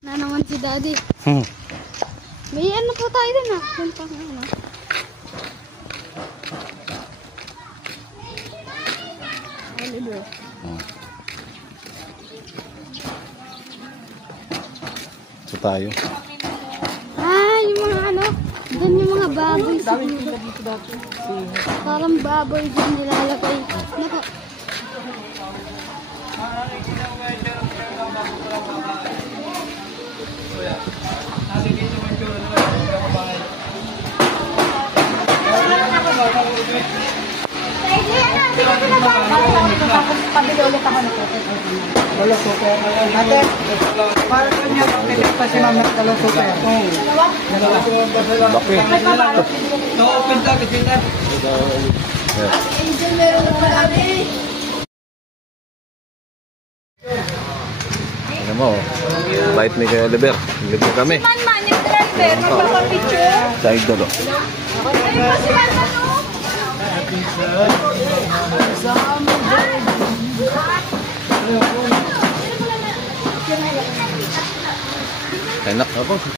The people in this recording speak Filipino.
Na naman si Daddy. May ano po tayo din ah. Punta na ano. Oliver. So tayo. Ah, yung mga ano. Doon yung mga baboy siguro. Parang baboy din nilalagay. Nako. Pabili ulit ako na super. Lolo super. Ate, para ko niya pilit pa si mama ng lolo super. Laki. No, open ka kasi na. Angel, meron na marami. Ano mo, bait ni kay Oliver. Libre kami. Man, yung driver, magpapapicture. Sa idol. Ayun pa si Man, ano? Enak ako.